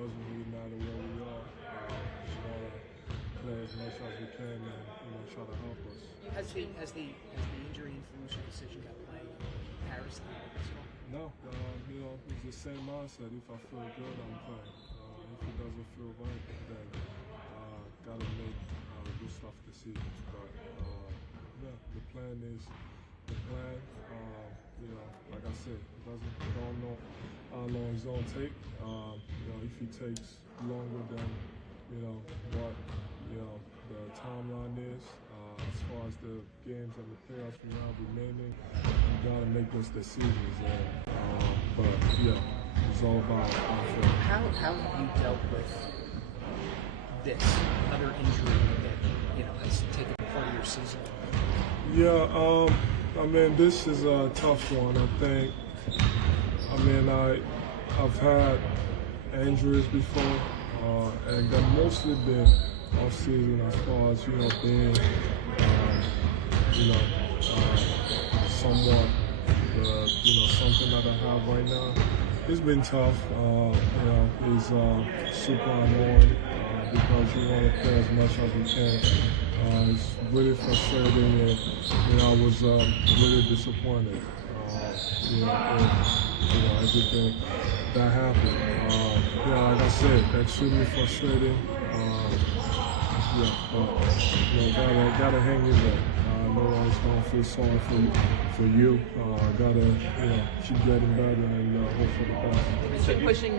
doesn't really matter where we are. Just want to play as much as we can and try to help us. Has the injury influenced your decision about playing Paris game as well? No, it's the same mindset. If I feel good, I'm playing. If it doesn't feel right, then gotta make good stuff decisions. But the plan is the plan. Like I said, don't know how long it's gonna take. If it takes longer than what the timeline is, as far as the games and the playoffs we have remaining, we gotta make those decisions. But it's all about our fault. How have you dealt with this other injury that has taken part of your season? This is a tough one. I've had injuries before, and they've mostly been off season as far as being somewhat something that I have right now. It's been tough. It's super annoying because we want to play as much as we can. It's really frustrating, and I was really disappointed. In everything that happened. Like I said, extremely frustrating. Gotta hang in there. No one's gonna feel sorry for you. Gotta keep getting better and hope for the best. So pushing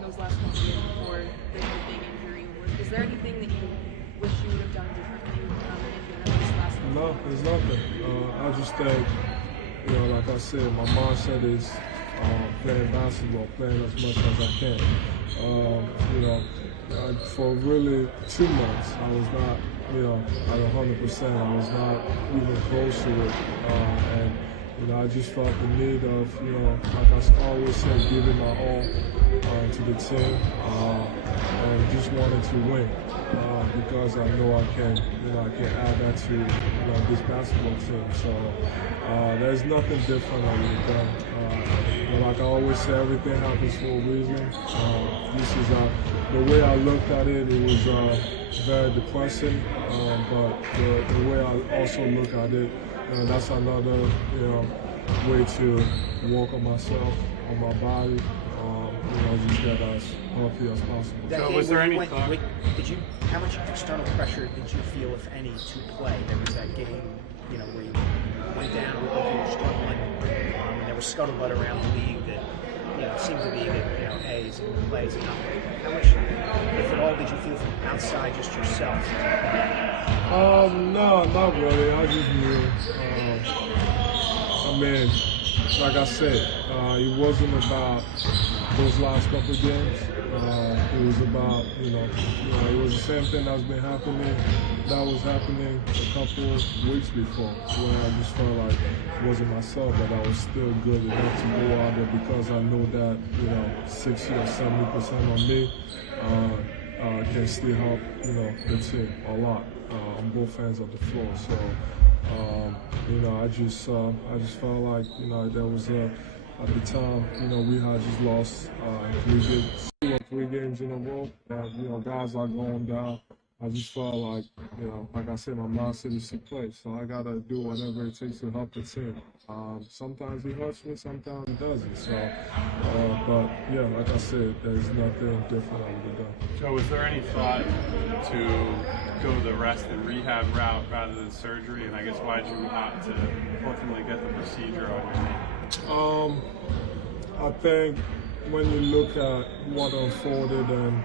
those last months before the big injury. Is there anything that you wish you would have done differently in this last month? No, there's nothing. I just think, like I said, my mindset is playing basketball, playing as much as I can. For really 2 months, I was not, at 100%. I was not even close to it. I just felt the need of, like I always said, giving my all to the team and just wanted to win because I know I can add that to this basketball team. So there's nothing different I would have done. Like I always say, everything happens for a reason. This is the way I looked at it. It was very depressing, but the way I also look at it, that's another way to work on myself, on my body, just get as healthy as possible. That So game was there where any you went, thought? how much external pressure did you feel, if any, to play? There was that game, where you went down, looked like you were struggling, and there was scuttlebutt around the league that, seemed to be that, hey, is he going to play, is he not going to play? How much, if at all, did you feel from outside just yourself? No, not really. I just knew. Like I said, it wasn't about those last couple of games. It was about, it was the same thing that's been happening. That was happening a couple of weeks before, where I just felt like it wasn't myself, but I was still good enough to go out there because I know that, 60 or 70% of me can still help, the team a lot on both ends of the floor. So, I just felt like, there was at the time, we had just lost 2 or 3 games in a row. And, guys are going down. I just felt like, like I said, my mindset is to play. So I got to do whatever it takes to help the team. Sometimes it hurts me, sometimes it doesn't. So, like I said, there's nothing different I would have done. So was there any thought to go the rest and rehab route rather than surgery? And I guess why did you opt to ultimately get the procedure on your knee? I think when you look at what unfolded and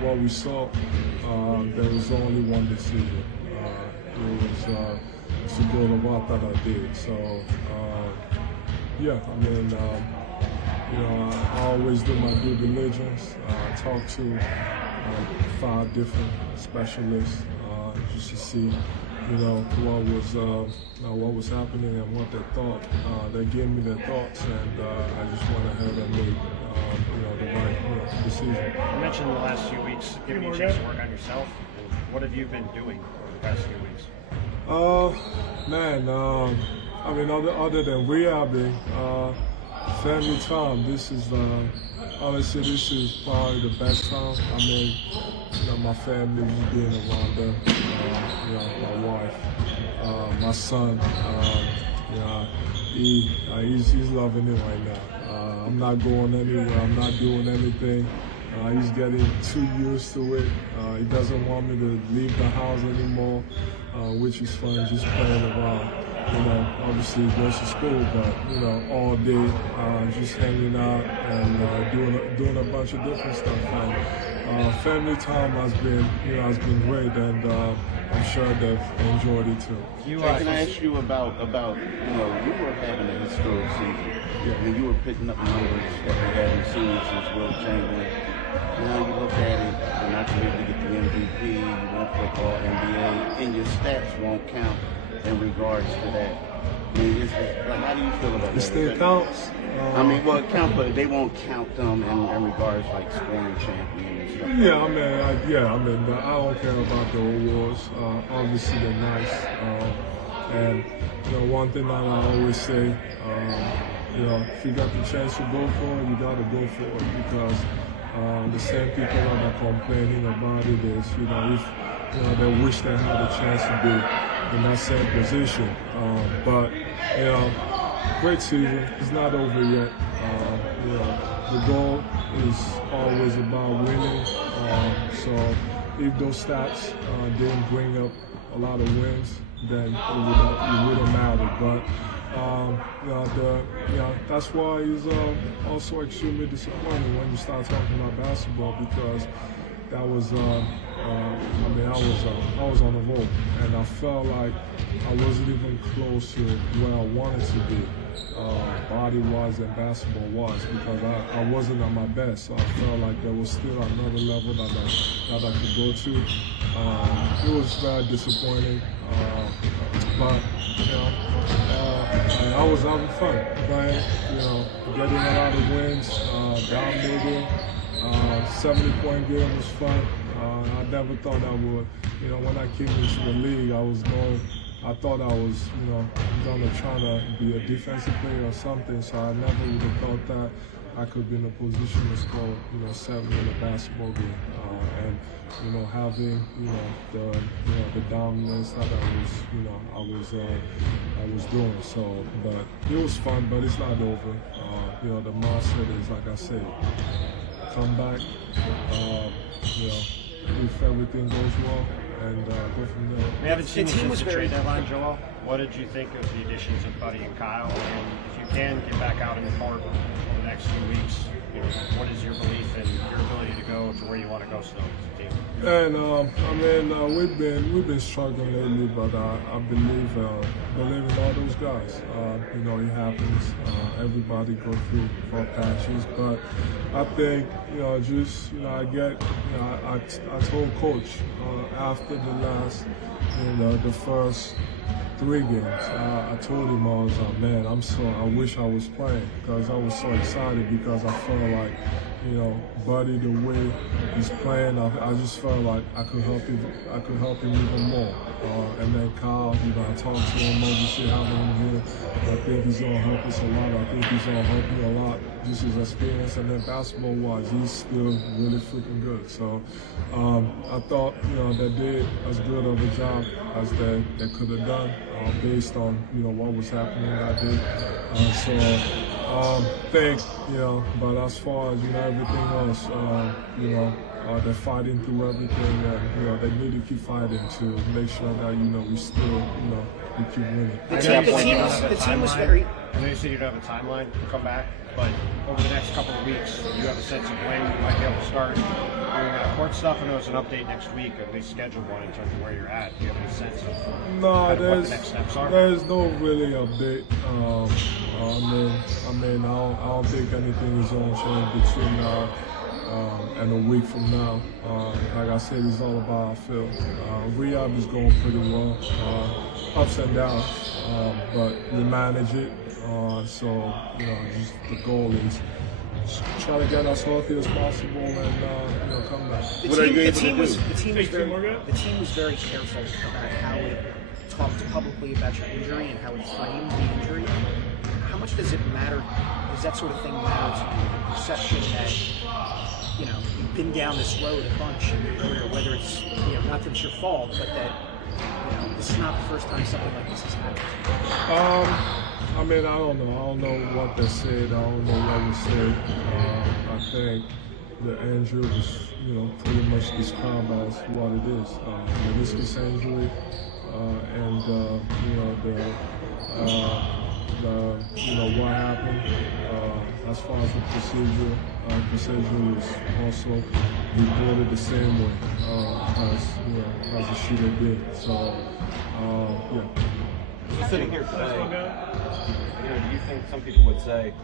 what we saw, there was only one decision. It was to go the route that I did. So I always do my due diligence. I talk to 5 different specialists just to see what was happening and what they thought. They gave me their thoughts, and I just went ahead and made the right decision. You mentioned the last few weeks giving you a chance to work on yourself. What have you been doing over the past few weeks? Other than rehabbing, family time. This is honestly, this is probably the best time. I mean, my family just being around them, my wife, my son. He's loving it right now. I'm not going anywhere. I'm not doing anything. He's getting too used to it. He doesn't want me to leave the house anymore, which is fun, just playing around. Obviously he goes to school, but, all day, just hanging out and doing a bunch of different stuff. And family time has been great, and I'm sure they've enjoyed it too. Can I ask you about you were having a historic season. Yeah. And you were picking up numbers that we haven't seen since Will Chamberlain. Now you look at it, you're not going to be able to get the MVP, you won't play all NBA, and your stats won't count in regards to that. I mean, how do you feel about that? It still counts. It counts, but they won't count them in regards like scoring champion and stuff. Yeah, I don't care about the awards. Obviously, they're nice. And one thing that I always say, if you got the chance to go for it, you got to go for it, because the same people that are complaining about it is, if they wish they had a chance to be in that same position. But great season. It's not over yet. The goal is always about winning. So if those stats didn't bring up a lot of wins, then it wouldn't matter. But that's why it's also extremely disappointing when you start talking about basketball, because that was I was on a roll, and I felt like I wasn't even close to where I wanted to be, body-wise and basketball-wise, because I wasn't at my best. So I felt like there was still another level that I could go to. It was very disappointing, but I was having fun playing, getting a lot of wins, dominating. 70-point game was fun. I never thought I would. When I came into the league, I thought I was, gonna try to be a defensive player or something. So I never would have thought that I could be in a position to score, 7 in a basketball game. And having, the dominance that I was doing. So, but it was fun, but it's not over. The mindset is, like I said, come back, if everything goes well, and go from there. We haven't seen you since the trade deadline, Joel. What did you think of the additions of Buddy and Kyle? And if you can get back out in the court over the next few weeks, what is your belief in your ability to go to where you want to go still as a team? And we've been struggling lately, but I believe in all those guys. It happens. Everybody go through rough patches, but I think I told Coach after the last, the first 3 games, I told him, I was like, man, I wish I was playing, because I was so excited, because I felt like, Buddy, the way he's playing, I just felt like I could help him even more. And then Kyle, I talked to him, obviously having him here, I think he's gonna help us a lot. I think he's gonna help me a lot, just his experience. And then basketball-wise, he's still really freaking good. So I thought, they did as good of a job as they could have done, based on what was happening that day. But as far as everything else, they're fighting through everything, and they need to keep fighting to make sure that we still we keep winning. The team was very. I know you said you don't have a timeline to come back, but over the next couple of weeks, do you have a sense of when you might be able to start doing court stuff? I know it's an update next week, or at least schedule one in terms of where you're at. Do you have any sense of what the next steps are? There's no really update. I don't think anything is going to change between now and a week from now. Like I said, it's all about our field. Rehab is going pretty well. Ups and downs, but we manage it. So just the goal is try to get as healthy as possible and come back. The team was very careful about how it talked publicly about your injury and how it framed the injury. how much does it matter? Does that sort of thing matter to you? The perception that, you know, you've been down this road a bunch in your career, whether it's, you know, not that it's your fault, but that, you know, this is not the first time something like this has happened. I mean, I don't know. I don't know what they said. I don't know what was said. I think the injury was, you know, pretty much described as what it is. Meniscus injury, and you know, what happened as far as the procedure was also reported the same way as the shooter did. So, yeah. Sitting here today, you know, do you think some people would say,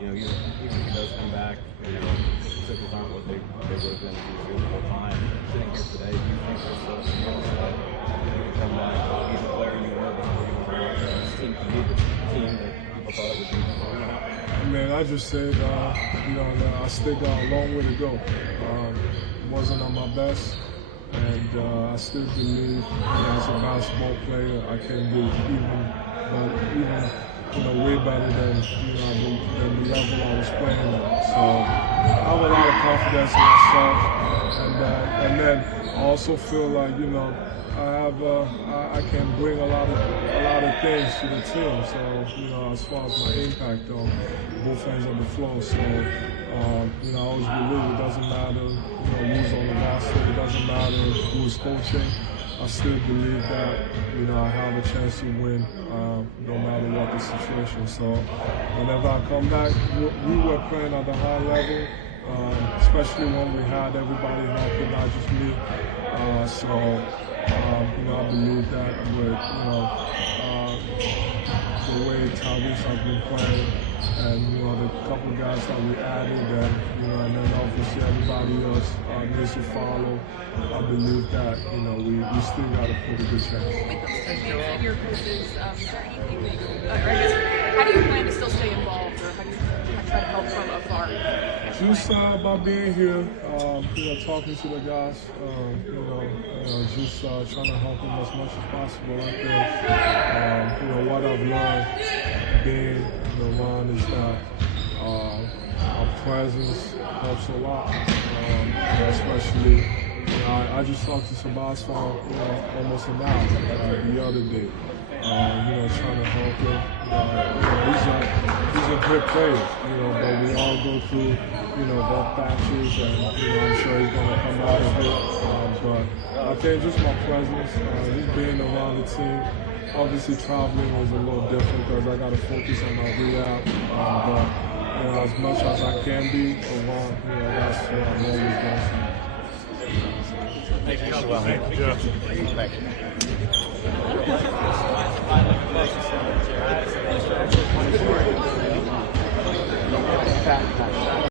you know, even if he does come back, you know, the Sixers aren't what they would have been if he was here the whole time. Sitting here today, do you think there's still a chance that he could come back? He's a player you were before you were here. This team can be the team that people thought it would be before. I mean, I just said, you know, that I still got a long way to go. Wasn't on my best, and I still believe, you know, as a basketball player, I can do even you know, way better than, you know, than the level I was playing at. So I have a lot of confidence in myself, and then I also feel like, you know, I can bring a lot of things to the team. So, you know, as far as my impact on both ends of the floor. So, you know, I always believe it doesn't matter, you know, who's on the roster, it doesn't matter who's coaching. I still believe that, you know, I have a chance to win no matter what the situation. So whenever I come back, we were playing at a high level, especially when we had everybody healthy, not just me. So, you know, I believe that with, you know, the way Tyrese has been playing, and, you know, the couple of guys that we added, and, you know, and then obviously everybody else needs to follow. I believe that, you know, we still got a pretty good chance. With those changes of your coaches, is there anything that you, or I guess, how do you plan to still stay involved, or how do you try to help from afar? Just by being here, you know, talking to the guys, you know, just trying to help them as much as possible. I think, you know, what I've learned being around is that our presence helps a lot, you know, especially. I just talked to Sabas for, you know, almost an hour the other day, you know, trying to help him. He's a good player, you know, but we all go through, you know, rough patches, and, you know, I'm sure he's going to come out of it. But I think just my presence, just being around the team. Obviously, traveling was a little different because I got to focus on my rehab. But, you know, as much as I can be around, you know, that's what I'm always going to. Thank you. Thank you.